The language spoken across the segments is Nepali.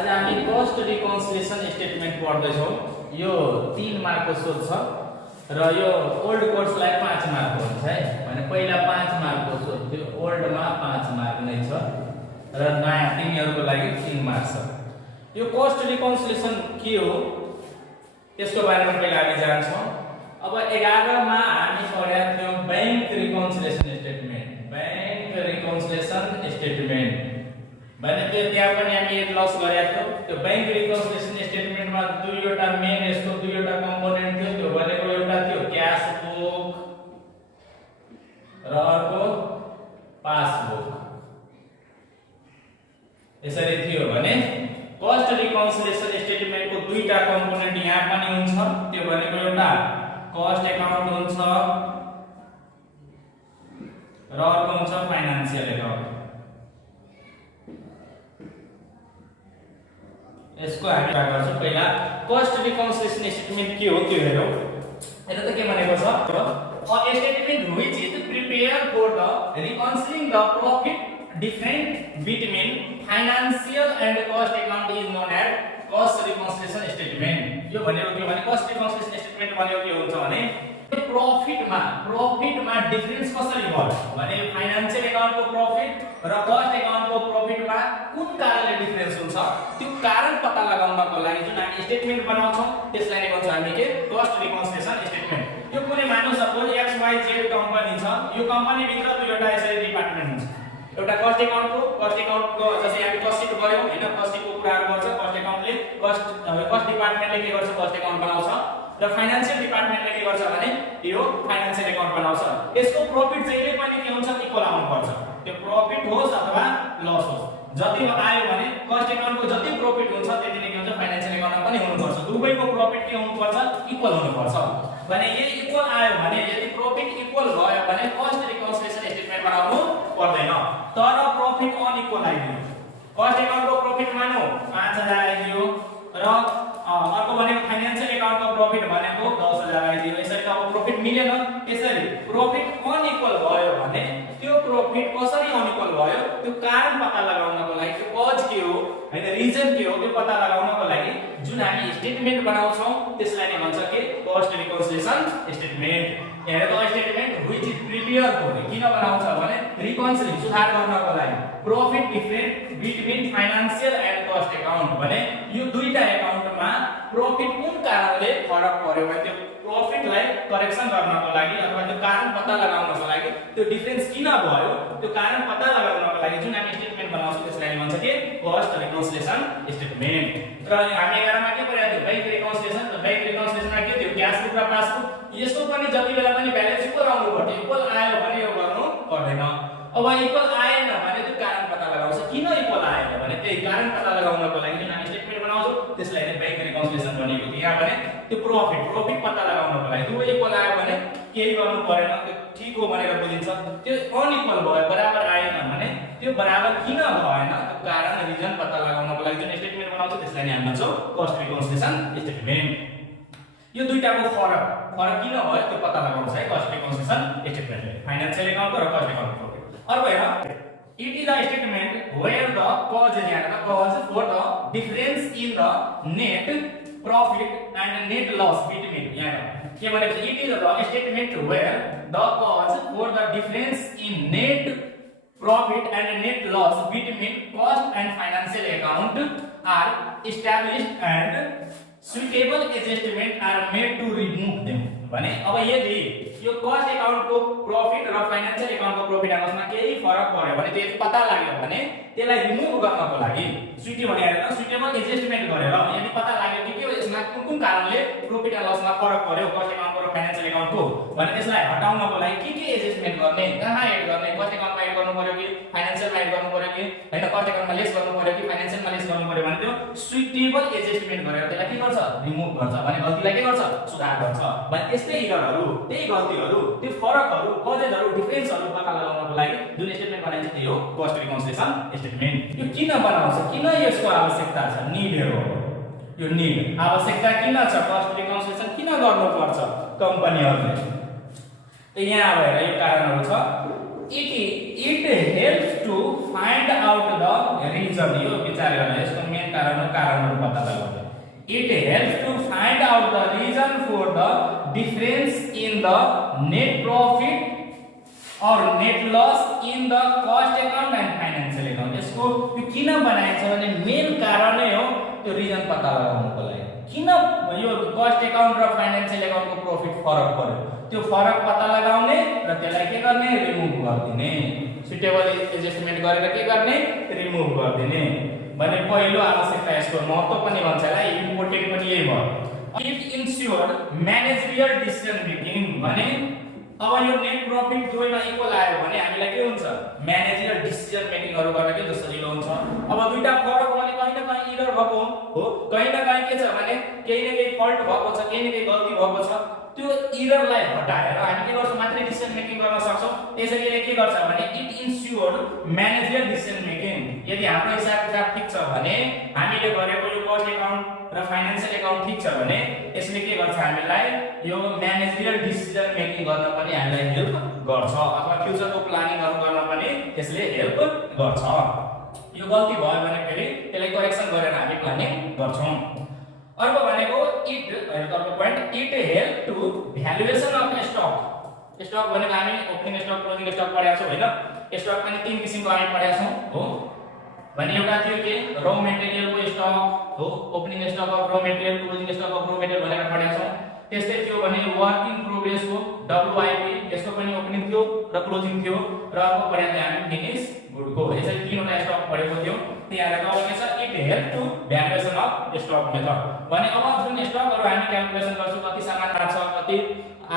आज हामी कस्ट रिकन्सिलिएसन स्टेटमेन्ट पढ्दै छौं। यो 3 मार्कको सोध छ र यो ओल्ड कोर्सलाई 5 मार्क हुन्छ है। भने पहिला 5 मार्कको सोध थियो, ओल्डमा 5 मार्क नै छ र नयाँ तिनीहरुको लागि 3 मार्क छ। यो कस्ट रिकन्सिलिएसन के हो त्यसको बारेमा पहिला हामी जान्छौं। अब 11 मा हामी पढेका थियौं bank reconciliation statement. Bank reconciliation statement भने त्यहाँ पनि हामी एक लस गरेका थियौं। त्यो बैंक रिकन्सिलिएसन स्टेटमेन्टमा दुईवटा मेन यसको दुईवटा कम्पोनेन्ट थियो। त्यो भनेको एउटा थियो क्याश बुक र अर्को पासबुक। यसरी थियो भने कस्ट रिकन्सिलिएसन स्टेटमेन्टको दुईटा कम्पोनेन्ट यहाँ पनि हुन्छ। त्यो भनेको एउटा कस्ट एकाउन्ट हुन्छ र अर्को हुन्छ फाइनान्शियल एकाउन्ट। यसको हामी कुरा गर्छौं। पहिला कस्ट रिकन्सिलिएसन स्टेटमेन्ट के हो त्यो हेरौं। हेर त के भनेको छ, a statement which is prepared for the reconciling the profit difference between financial and cost account is known as cost reconciliation statement। यो भनेको के भने cost reconciliation statement भनेको के हुन्छ भने प्रॉफिटमा डिफरेन्स कसरी भयो भने फाइनान्शियल अकाउन्टको प्रॉफिट र कस्ट अकाउन्टको प्रॉफिटमा कुन कारणले डिफरेन्स हुन्छ त्यो कारण पत्ता लगाउनको लागि जुन हामी स्टेटमेन्ट बनाउँछौं त्यसलाई नै भन्छ हामी के कस्ट रिकन्सिलिएसन स्टेटमेन्ट। यो कुनै मानौ सपोज XYZ कम्पनी छ। यो कम्पनी भित्र दुईवटा यसरी डिपार्टमेन्ट हुन्छ। एउटा कस्ट अकाउन्टको जस्तै हामी कस्ट सिट गर्यौं हैन, कस्ट सिटको कुराहरु गर्छ कस्ट अकाउन्टले, कस्ट डिपार्टमेन्टले के गर्छ कस्ट अकाउन्ट बनाउँछ र फाइनान्शियल डिपार्टमेन्टले के गर्छ भने यो फाइनान्शियल अकाउन्ट बनाउँछ। यसको प्रॉफिट जहिले पनि के हुन्छ इक्वल आउनु पर्छ। त्यो प्रॉफिट होस् अथवा लस होस् जति आयो भने कस्ट अकाउन्टको जति प्रॉफिट हुन्छ त्यति नै के हुन्छ फाइनान्शियल अकाउन्टमा पनि हुनु पर्छ। दुवैको प्रॉफिट के हुनु पर्छ इक्वल हुनु पर्छ। भने यही इक्वल आयो भने यदि प्रॉफिट इक्वल भयो भने कस्ट रिकन्सिलिएसन स्टेटमेन्ट बनाउनु पर्दैन। तर प्रॉफिट अनइक्वल आइदियो, कस्ट अकाउन्टको प्रॉफिट मानौ 5000 आइदियो र अर्को भनेको फाइनान्शियल अकाउन्टको प्रॉफिट भनेको 10000 आइदियो। यसरी अब प्रॉफिट मिलेन। यसरी प्रॉफिट अनइक्वल भयो भने त्यो प्रॉफिट कसरी अनइक्वल भयो त्यो कारण पत्ता लगाउनको लागि त्यो कज के हो हैन रिजन के हो त्यो पत्ता लगाउनको लागि जुन हामी स्टेटमेन्ट बनाउँछौं त्यसलाई नै भन्छ के कस्ट रिकन्सिलिएसन स्टेटमेन्ट। हेर त statement which is prepare for किन बनाउँछ भने रिकन्सिलिएसन सुधार गर्नको लागि profit difference between financial and cost account. भने यो दुईटा अकाउन्टमा प्रॉफिट कुन कारणले फरक पर्यो भने त्यो प्रॉफिटलाई करेक्सन गर्नको लागि अथवा त्यो कारण पत्ता लगाउनको लागि त्यो डिफरेन्स किन भयो त्यो कारण पत्ता लगाउनको लागि जुन हामी स्टेटमेन्ट बनाउँछौं त्यसलाई भन्छ के कस्ट रिकन्सिलिएसन स्टेटमेन्ट। र हामी 11 मा के पढ्या थियो बैंक रिकन्सिलिएसन। त बैंक रिकन्सिलिएसनमा के थियो क्याश बुक र पासबुक। यसको पनि जति बेला पनि ब्यालेन्स इक्वल आउनु पर्छ। इक्वल आयो भने यो गर्नु पर्दैन। अब इक्वल आएन भने त्यो कारण पत्ता लगाउँछ किन इक्वल आएन भने त्यही कारण पत्ता लगाउनको लागि जुन हामी स्टेटमेन्ट बनाउँछौं त्यसलाई नै बैंक रिकन्सिलिएसन भनेको थियो। यहाँ भने त्यो प्रॉफिट पत्ता लगाउनको लागि दुवै इक्वल आयो भने केही गर्नु परेन, त्यो ठीक हो भनेर बुझिन्छ। त्यो अनइक्वल भयो बराबर आएन भने त्यो बराबर किन भएन त्यो कारण रिजन पत्ता लगाउनको लागि जुन स्टेटमेन्ट बनाउँछौं त्यसलाई नै हामी भन्छौं कस्ट रिकन्सिलिएसन स्टेटमेन्ट। यो दुईटाको फरक किन भयो त्यो पत्ता लगाउँछ है कस्ट रिकन्सिलिएसन स्टेटमेन्टले फाइनान्शियल अकाउन्टको र कस्ट अकाउन्टको। अर्को हेर it is a statement where the cause for the difference in the net profit and net loss between यहाँ के भनेको it is a statement where the cause for the difference in net profit and net loss between cost and financial account are established and suitable adjustment are made to remove them। भने अब यदि यो कस्ट अकाउन्टको प्रॉफिट र फाइनान्शियल अकाउन्टको प्रॉफिट आपसमा केही फरक पर्यो भने त्यो पत्ता लाग्यो भने त्यसलाई रिमुभ गर्नको लागि सुटेबल एडजस्टमेन्ट गरेर यदि पत्ता लाग्यो कि के हो यसमा कुन कारणले प्रॉफिट र लसमा फरक पर्यो कस्ट अकाउन्टको र फाइनान्शियल अकाउन्टको भने त्यसलाई हटाउनको लागि के एडजस्टमेन्ट गर्ने कहाँ एड गर्ने कस्ट अकाउन्टमा एड गर्नु पर्यो कि फाइनान्शियलमा एड गर्नु पर्यो कि हैन कस्ट अकाउन्टमा लेस गर्नु पर्यो कि फाइनान्शियलमा लेस गर्नु पर्यो भने त्यो सुटेबल एडजस्टमेन्ट गरेर त्यसलाई के गर्छ रिमुभ गर्छ भने गल्तीलाई के गर्छ सुधार गर्छ। भने त्यस्तै एररहरु त्यही गल्तीहरु त्यो फरकहरु कजेजहरु डिफरेन्सहरु पत्ता लगाउनको लागि जुन स्टेटमेन्ट बनाइन्छ त्यही हो कस्ट रिकन्सिलिएसन स्टेटमेन्ट। यो किन बनाउँछ किन यसको आवश्यकता छ नीड हो यो नीड आवश्यकता किन छ कस्ट रिकन्सिलिएसन किन गर्नुपर्छ कम्पनीहरुले। त यहाँ भएर यो कारणहरु छ it helps to find out the reason. यो विचार गर्न यसको मेन कारणहरु पत्ता लगाउने. It helps to find out the reason for the difference in the net profit or net loss in the cost account and financial account. यसको यो किन बनाएको छ भने मेन कारण नै हो त्यो रिजन पत्ता लगाउनको लागि. किन यो कस्ट अकाउन्ट र फाइनान्शियल अकाउन्टको प्रॉफिट फरक पर्यो त्यो फरक पत्ता लगाउने र त्यसलाई के गर्ने रिमुभ गरिदिने. सुटेबल एडजस्टमेन्ट गरेर के गर्ने रिमुभ गरिदिने भने पहिलो आवश्यकता. यसको महत्त्व पनि भन्छ होला, इम्पोर्टेन्ट पनि यही भयो. It ensure managerial decision making भने अब यो नेट प्रॉफिट दुवैमा इक्वल आयो भने हामीलाई के हुन्छ म्यानेजरियल डिसिजन मेकिङहरु गर्न के सजिलो हुन्छ. अब दुईटा फरक भने कहीं न कहीं इरर भएको हो, कहीं न कहीं के छ भने केही न केही फल्ट भएको छ, केही न केही गल्ती भएको छ. त्यो इररलाई हटाएर हामी के गर्छौं मात्रै डिसिजन मेकिङ गर्न सक्छौं. त्यसैले के गर्छ भने it ensure managerial decision making. यदि हाम्रो हिसाब किताब ठीक छ भने हामीले गरेको यो कस्ट अकाउन्ट र फाइनान्शियल अकाउन्ट ठीक छ भने यसले के गर्छ हामीलाई यो म्यानेजरियल डिसिजन मेकिङ गर्न पनि हामीलाई हेल्प गर्छ अथवा फ्युचरको प्लानिङहरु गर्न पनि यसले हेल्प गर्छ. यो गल्ती भयो भने फेरि त्यसलाई करेक्सन गरेर हामी प्लानिङ गर्छौं. अर्को भनेको अर्को point it help to valuation of stock. Stock भनेको हामी ओपनिङ स्टक क्लोजिङ स्टक पढेका छौं हैन. स्टक पनि तीन किसिमको हामी पढेका छौं हो. भने एउटा थियो के रॉ मटेरियलको स्टक हो, opening stock of raw material, closing stock of raw material भनेर पढेका छौं. त्यस्तै थियो भने वर्क इन प्रोग्रेस हो WIP, यसको पनि ओपनिङ थियो र क्लोजिङ थियो. र अर्को पढेका हामी फिनिश गुडको. यसरी तीनवटा स्टक पढेको थियो. त्यहाँ के छ it help to valuation of stock method भने अब जुन स्टकहरु हामी क्याल्कुलेसन गर्छौं कति सामान छ, कति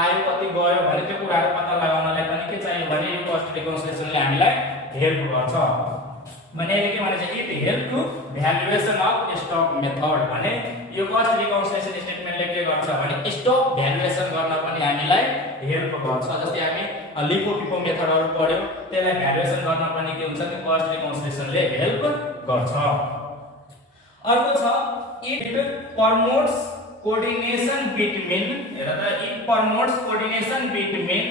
आयो, कति गयो भने त्यो कुराहरु पत्ता लगाउनलाई पनि के चाहियो भने यो कस्ट रिकन्सिलिएसनले हामीलाई हेल्प गर्छ. भने के भन्छ it help to valuation of stock method भने यो कस्ट रिकन्सिलिएसन स्टेटमेन्टले के गर्छ भने स्टक भ्यालुएसन गर्न पनि हामीलाई हेल्प गर्छ. जस्तै हामी लिफो पिफो मेथडहरु पढ्यौ त्यसलाई भ्यालुएसन गर्न पनि के हुन्छ कि कस्ट रिकन्सिलिएसनले हेल्प गर्छ. अर्को छ it promotes coordination between it promotes coordination between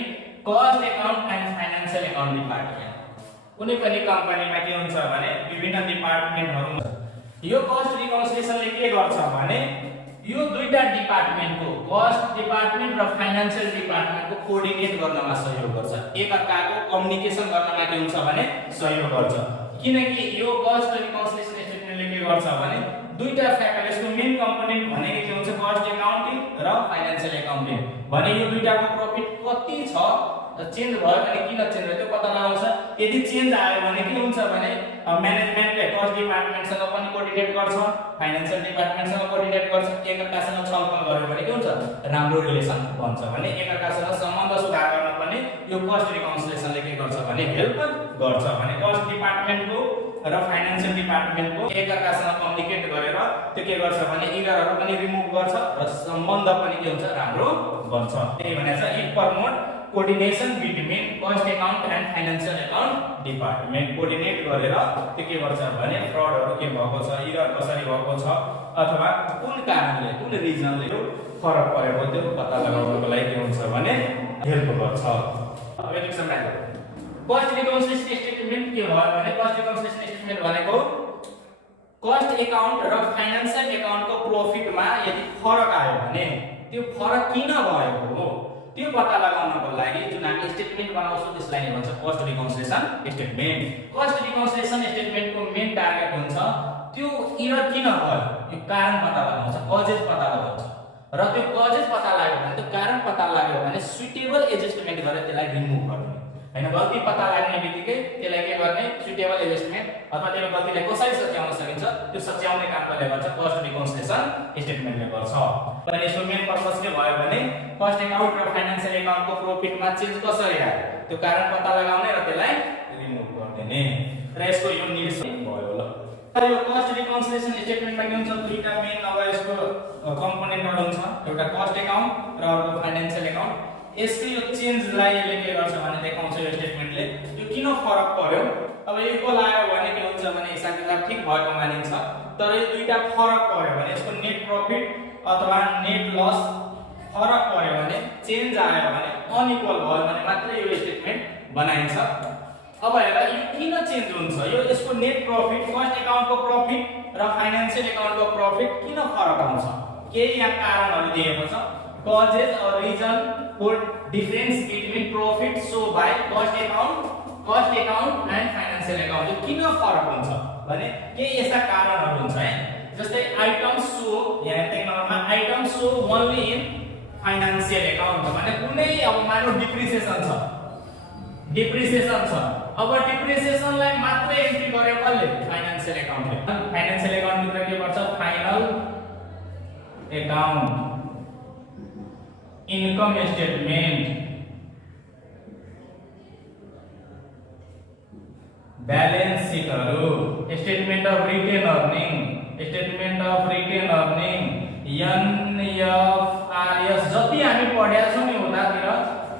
cost account and financial account department. कुनै पनि कम्पनीमा के हुन्छ भने विभिन्न डिपार्टमेन्टहरु हुन्छ. यो कस्ट रिकन्सिलिएसनले के गर्छ भने यो दुईटा डिपार्टमेन्टको कस्ट डिपार्टमेन्ट र फाइनान्शियल डिपार्टमेन्टको कोर्डिनेट गर्नमा सहयोग गर्छ. एकअर्काको कम्युनिकेसन गर्नमा के हुन्छ भने सहयोग गर्छ. किनकि यो कस्ट रिकन्सिलिएसन स्टेटमेन्टले के गर्छ भने दुईटा फ्याक्टर यसको मेन कम्पोनेन्ट भनेको के हुन्छ कस्ट अकाउन्टिङ र फाइनान्शियल अकाउन्टिङ भने यो दुईटाको प्रॉफिट कति छ चेन्ज भयो भने किन चेन्ज भयो त्यो पत्ता लगाउँछ. यदि चेन्ज आयो भने के हुन्छ भने म्यानेजमेन्टले कस्ट डिपार्टमेन्टसँग पनि कोर्डिनेट गर्छ, फाइनान्शियल डिपार्टमेन्टसँग कोर्डिनेट गर्छ. एकअर्कासँग छलफल गर्यो भने के हुन्छ राम्रो रिलेसन बन्छ भने एकअर्कासँग सम्बन्ध सुधार गर्न पनि यो कस्ट रिकन्सिलिएसनले के गर्छ भने हेल्प गर्छ. भने कस्ट डिपार्टमेन्टको र फाइनान्शियल डिपार्टमेन्टको एकअर्कासँग कम्युनिकेट गरेर त्यो के गर्छ भने इररहरु पनि रिमुभ गर्छ र सम्बन्ध पनि के हुन्छ राम्रो बन्छ. त्यही भनेछ it promote coordination between cost account and financial account department. Coordinate गरेर त्यो के गर्छ भने फ्रडहरु के भएको छ, इरर कसरी भएको छ अथवा कुन कारणले कुन रिजनले फरक परेको त्यो पत्ता लगाउनको लागि के हुन्छ भने हेल्प गर्छ. अब एक समझाइ कस्ट रिकन्सिलिएसन स्टेटमेन्ट के भयो भने कस्ट रिकन्सिलिएसन स्टेटमेन्ट भनेको कस्ट अकाउन्ट र फाइनान्शियल अकाउन्टको प्रॉफिटमा यदि फरक आयो भने त्यो फरक किन भएको हो त्यो पत्ता लगाउनको लागि जुन हामी स्टेटमेन्ट बनाउँछौं त्यसलाई नै भन्छ cost reconciliation statement. Cost reconciliation स्टेटमेन्टको मेन टार्गेट हुन्छ त्यो इरर किन भयो यो कारण पत्ता लगाउँछ, कजेस पत्ता लगाउँछ. र त्यो कजेस पत्ता लाग्यो भने त्यो कारण पत्ता लाग्यो भने सुटेबल एडजस्टमेन्ट गरेर त्यसलाई रिमुभ गर्ने हैन. गल्ती पत्ता लाग्ने बित्तिकै त्यसलाई के गर्ने सुटेबल एडजस्टमेन्ट अथवा त्यो गल्तीलाई कसरी सच्याउन सकिन्छ त्यो सच्याउने काम कसले गर्छ कस्ट रिकन्सिलिएसन स्टेटमेन्टले गर्छ. भने यसको मेन पर्पस के भयो भने कस्ट अकाउन्ट र फाइनान्शियल अकाउन्टको प्रॉफिटमा चेन्ज कसरी आयो त्यो कारण पत्ता लगाउने र त्यसलाई रिमुभ गरिदिने र यसको यो निड्स भयो. ल यो कस्ट रिकन्सिलिएसन स्टेटमेन्टमा के हुन्छ दुईटा मेन अब यसको कम्पोनेन्टहरु हुन्छ. एउटा कस्ट अकाउन्ट र अर्को फाइनान्शियल अकाउन्ट. यसको यो चेन्जलाई यसले के गर्छ भने देखाउँछ यो स्टेटमेन्टले यो किन फरक पर्यो. अब इक्वल आयो भने के हुन्छ भने हिसाब किताब ठीक भएको मानिन्छ. तर यो दुईटा फरक पर्यो भने यसको नेट प्रॉफिट अथवा नेट लस फरक पर्यो भने चेन्ज आयो भने अनइक्वल भयो भने मात्र यो स्टेटमेन्ट बनाइन्छ. अब हेर यो किन चेन्ज हुन्छ यो यसको नेट प्रॉफिट कस्ट अकाउन्टको प्रॉफिट र फाइनान्शियल अकाउन्टको प्रॉफिट किन फरक आउँछ केही यहाँ कारणहरु दिएको छ causes or reason for difference between profit shown by cost account and financial account यो किन फरक हुन्छ भने केही यस्ता कारणहरु हुन्छ है जस्तै आइटम्स शो यहाँ टेक्नोमा items show only in financial account भने कुनै अब मानौ डिप्रिसिएसन छ अब डिप्रिसिएसनलाई मात्रै एन्ट्री गर्यो कसले फाइनान्शियल अकाउन्टले फाइनान्शियल अकाउन्ट भित्र के गर्छ final account income statement balance शीटहरु statement of retain earning NFRS जति हामी पढ्या छौं नि उतातिर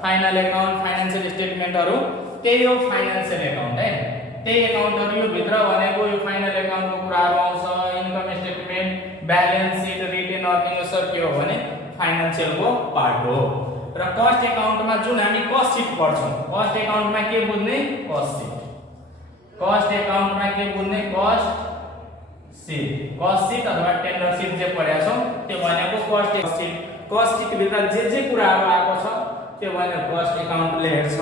फाइनल अकाउन्ट फाइनान्शियल स्टेटमेन्टहरु त्यही हो फाइनान्शियल अकाउन्ट है त्यही अकाउन्टहरु यो भित्र भनेको यो फाइनल अकाउन्टको कुराहरु आउँछ income statement balance sheet retain earning सब के हो भने फाइनान्शियलको पार्ट हो र कस्ट अकाउन्टमा जुन हामी कस्ट शीट पढ्छौं कस्ट अकाउन्टमा के बुझ्ने कस्ट शीट अथवा टेन्डर शीट जे पढ्या छौं त्यो भनेको कस्ट शीट भित्र जे कुराहरु आएको छ त्यो भनेको कस्ट अकाउन्टले हेर्छ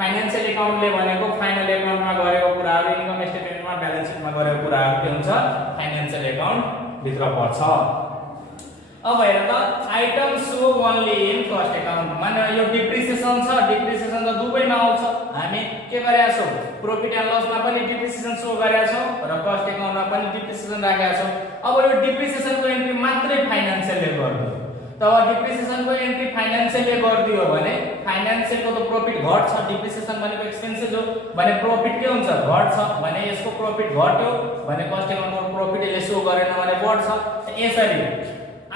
फाइनान्शियल अकाउन्टले भनेको फाइनल अकाउन्टमा गरेको कुराहरु इन्कम स्टेटमेन्टमा ब्यालेन्स शीटमा गरेको कुराहरु के हुन्छ फाइनान्शियल अकाउन्ट भित्र पर्छ अब हेर त item show only in cost account माने यो डिप्रिसिएसन त दुबैमा आउँछ हामी के गरेका छौं प्रॉफिट एन्ड लसमा पनि डिप्रिसिएसन शो गरेका छौं र कस्ट अकाउन्टमा पनि डिप्रिसिएसन राखेका छौं अब यो डिप्रिसिएसनको एन्ट्री मात्रै फाइनान्शियलले गर्दियो तब डिप्रिसिएसनको एन्ट्री फाइनान्शियलले गर्दियो भने फाइनान्शियलको त प्रॉफिट घट्छ डिप्रिसिएसन भनेको एक्सपेन्सेस हो भने प्रॉफिट के हुन्छ घट्छ भने यसको प्रॉफिट घट्यो भने कस्ट अकाउन्टको प्रॉफिट यसले शो गरेन भने बढ्छ यसरी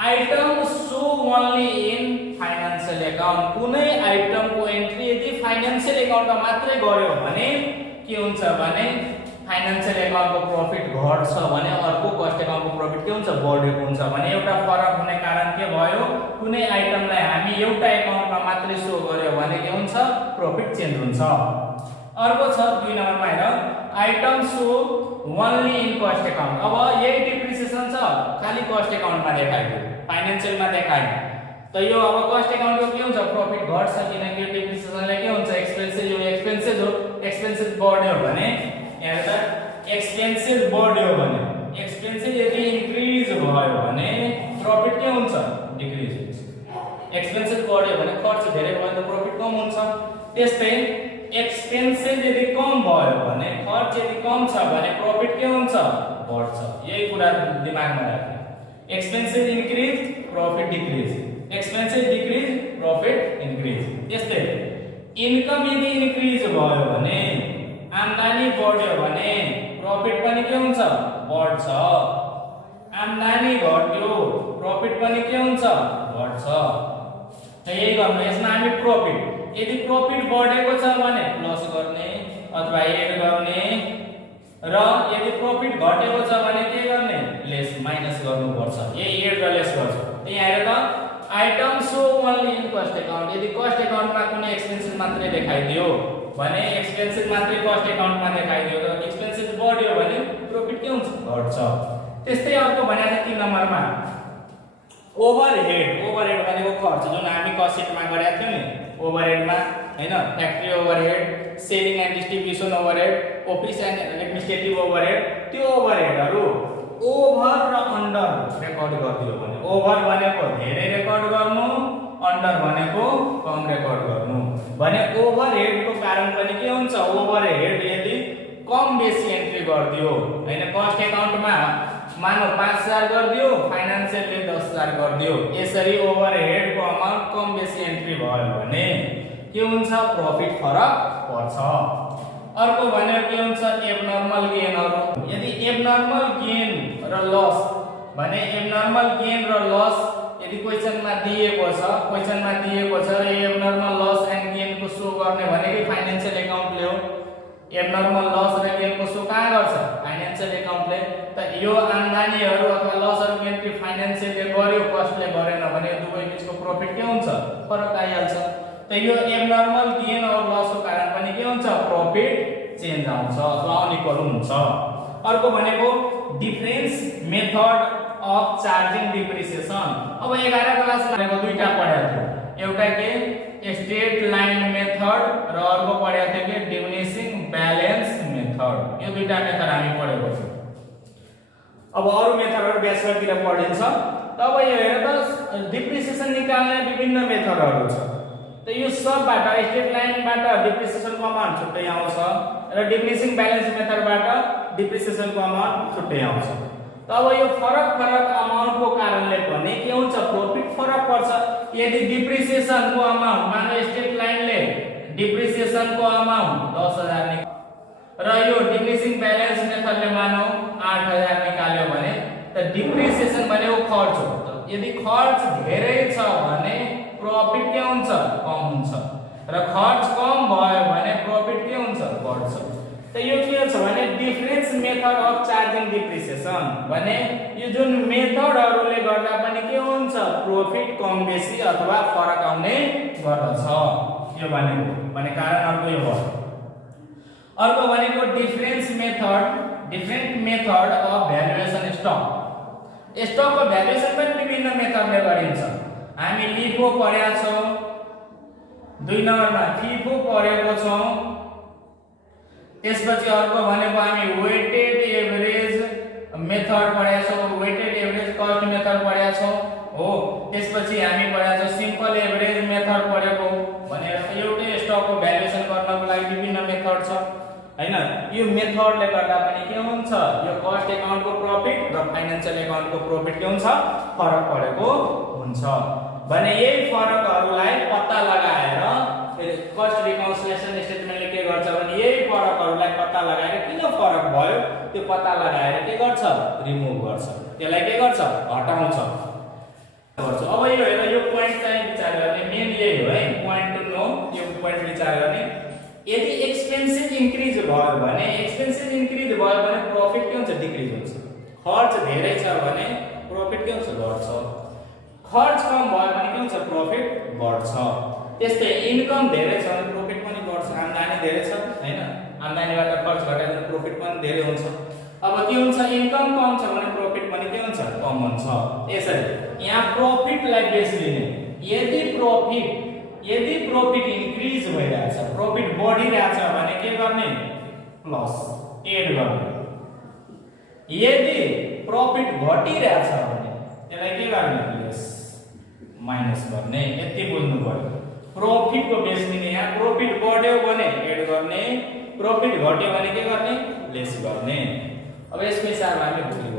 item show only in financial account कुनै आइटमको एन्ट्री यदि फाइनान्शियल अकाउन्टमा मात्रै गर्यो भने के हुन्छ भने फाइनान्शियल अकाउन्टको प्रॉफिट घट्छ भने अर्को कस्ट अकाउन्टको प्रॉफिट के हुन्छ बढेको हुन्छ भने एउटा फरक हुने कारण के भयो कुनै आइटमलाई हामी एउटा अकाउन्टमा मात्रै शो गर्यो भने के हुन्छ प्रॉफिट चेन्ज हुन्छ अर्को छ 2 नम्बरमा हेर item show only in cost account अब यही डिप्रिसिएसन छ खाली कस्ट अकाउन्टमा देखाइयो फाइनान्शियलमा देखाइयो त यो अब कस्ट अकाउन्टको के हुन्छ प्रॉफिट घट्छ किनकि डिप्रिसिएसनले के हुन्छ एक्सपेन्सेस हो एक्सपेन्सेस बढ्यो भने यहाँ त एक्सपेन्सेस बढ्यो भने एक्सपेन्सेस यदि इन्क्रिज भयो भने प्रॉफिट के हुन्छ डिक्रिज हुन्छ एक्सपेन्सेस बढ्यो भने खर्च धेरै भयो त प्रॉफिट कम हुन्छ त्यस्तै एक्सपेन्सेस यदि कम भयो भने खर्च यदि कम छ भने प्रॉफिट के हुन्छ बढ्छ यही कुरा दिमागमा राख्नु expenses increase profit decrease expenses decrease profit increase त्यस्तै इन्कम यदि इन्क्रिज भयो भने आम्दानी बढ्यो भने प्रॉफिट पनि के हुन्छ बढ्छ आम्दानी घट्यो प्रॉफिट पनि के हुन्छ घट्छ यही गर्नु यसमा हामी प्रॉफिट यदि प्रॉफिट बढेको छ भने प्लस गर्ने अथवा एड गर्ने र यदि प्रॉफिट घटेको छ भने के गर्ने लेस माइनस गर्नु पर्छ यही एड र लेस गर्छ यहाँ हेर त item show only in cost account यदि कस्ट अकाउन्टमा कुनै एक्सपेन्सेस मात्रै देखाइदियो भने एक्सपेन्सेस मात्रै कस्ट अकाउन्टमा देखाइदियो र एक्सपेन्सेस बढ्यो भने प्रॉफिट के हुन्छ घट्छ त्यस्तै अर्को भनेको 3 नम्बरमा ओभरहेड भनेको खर्च जुन हामी कस्ट शीटमा गरेका थियौ नि ओभरहेडमा हैन factory overhead selling and distribution overhead office and administrative overhead त्यो ओभरहेडहरु ओभर र अन्डर रेकर्ड गरिदियो भने ओभर भनेको धेरै रेकर्ड गर्नु अन्डर भनेको कम रेकर्ड गर्नु भने ओभरहेडको कारण पनि के हुन्छ ओभरहेड यदि कम बेसी एन्ट्री गरिदियो हैन कस्ट अकाउन्टमा मानो 5000 गरिदियो फाइनान्शियलले 10000 गरिदियो यसरी ओभरहेडको अमाउन्ट कम बेसी एन्ट्री भयो भने के हुन्छ प्रॉफिट फरक पर्छ अर्को भनेको के हुन्छ एबनर्मल गेनहरु यदि एबनर्मल गेन र लस भने एबनर्मल गेन र लस यदि क्वेशनमा दिएको छ र एबनर्मल लस एन्ड गेन को शो गर्ने भनेकै फाइनान्शियल अकाउन्टले हो एबनर्मल लस र गेन को शो कहाँ गर्छ फाइनान्शियल अकाउन्टले त यो आम्दानीहरु अथवा लसहरुको एन्ट्री फाइनान्शियलले गर्यो कस्टले गरेन भने दुवै बीचको प्रॉफिट के हुन्छ फरक आइहाल्छ त यो एबनर्मल गेन और लस को कारण पनि के हुन्छ प्रॉफिट चेन्ज आउँछ अथवा अनइक्वल हुन्छ। अर्को भनेको difference method of charging depreciation. अब 11 क्लास भनेको दुईटा पढाएको थियो, एउटा के स्ट्रेट लाइन मेथड र अर्को पढाएको थियो के डिमिनिशिङ ब्यालेन्स मेथड। यो दुईटा मेथड हामी पढेको थियौं। अब अरु मेथडहरु ब्याचलरतिर पढिन्छ। तब यो हेर त डिप्रिसिएसन निकाल्ने विभिन्न मेथडहरु छ। त यो सबबाट स्ट्रेट लाइनबाट डिप्रिसिएसनको अमाउन्ट छुट्टै आउँछ र डिमिनिशिङ ब्यालेन्स मेथडबाट डिप्रिसिएसनको अमाउन्ट छुट्टै आउँछ। तब यो फरक अमाउन्टको कारणले पनि के हुन्छ, प्रॉफिट फरक पर्छ। यदि डिप्रिसिएसनको अमाउन्ट मानो स्ट्रेट लाइनले डिप्रिसिएसनको अमाउन्ट 10000 र यो डिमिनिशिङ ब्यालेन्स मेथडले मानौ 8000 निकाल्यो भने त डिप्रिसिएसन भनेको खर्च हो। यदि खर्च धेरै छ भने प्रॉफिट के हुन्छ, कम हुन्छ र खर्च कम भयो भने प्रॉफिट के हुन्छ, बढ्छ। त यो के छ भने difference method of charging depreciation भने यो जुन मेथडहरुले गर्दा पनि के हुन्छ, प्रॉफिट कम बेसी अथवा फरक आउने गर्दछ। यो भने कारण अर्को यो हो। अर्को भनेको different method of valuation stock. स्टकको भ्यालुएसन पनि विभिन्न मेथडले गरिन्छ। हामी लिफो पढेका छौं, 2 नम्बरमा फिफो पढेको छौं। त्यसपछि अर्को भनेको हामी वेटेड एभरेज मेथड पढेका छौं, वेटेड एभरेज कस्ट मेथड पढेका छौं हो। त्यसपछि हामी पढेका छौं सिम्पल एभरेज मेथड पढेको भनेर एउटै स्टकको भ्यालुएसन गर्नको लागि विभिन्न मेथड छ हैन। यो मेथडले गर्दा पनि के हुन्छ, यो कस्ट अकाउन्टको प्रॉफिट र फाइनान्शियल अकाउन्टको प्रॉफिट के हुन्छ, फरक परेको हुन्छ। भने यही फरकहरुलाई पत्ता लगाएर कस्ट रिकन्सिलिएसन स्टेटमेन्टले के गर्छ भने यही फरकहरुलाई पत्ता लगाएर किन फरक भयो त्यो पत्ता लगाएर के गर्छ, रिमुभ गर्छ, त्यसलाई के गर्छ, हटाउँछ। अब यो हेर, यो प्वाइन्ट चाहिँ विचार गर्ने मेन यही हो है, प्वाइन्ट टु नो। यो प्वाइन्ट विचार गर्ने, यदि एक्सपेन्सिभ इन्क्रिज भयो भने प्रॉफिट के हुन्छ, डिक्रिज हुन्छ। खर्च धेरै छ भने प्रॉफिट के हुन्छ, बढ्छ। खर्च कम भयो भने के हुन्छ, प्रॉफिट बढ्छ। त्यस्तै इन्कम धेरै छ भने प्रॉफिट पनि बढ्छ। आम्दानी धेरै छ हैन, आम्दानीबाट खर्च घटायो भने प्रॉफिट पनि धेरै हुन्छ। अब के हुन्छ, इन्कम कम छ भने प्रॉफिट पनि के हुन्छ, कम हुन्छ। यसरी यहाँ प्रॉफिटलाई बेस लिने। यदि प्रॉफिट इन्क्रिज भइरहेछ, प्रॉफिट बढिरहेछ भने के गर्ने, प्लस एड गर्ने। यदि प्रॉफिट घटिरहेछ भने त्यसलाई के गर्ने, लेस माइनस गर्ने। यति बुझ्नु पर्यो। प्रॉफिट को बेस लिने। यहाँ प्रॉफिट बढ्यो भने एड गर्ने, प्रॉफिट घट्यो भने के गर्ने, लेस गर्ने। अब यसको हिसाबमा हामी बुझ्नु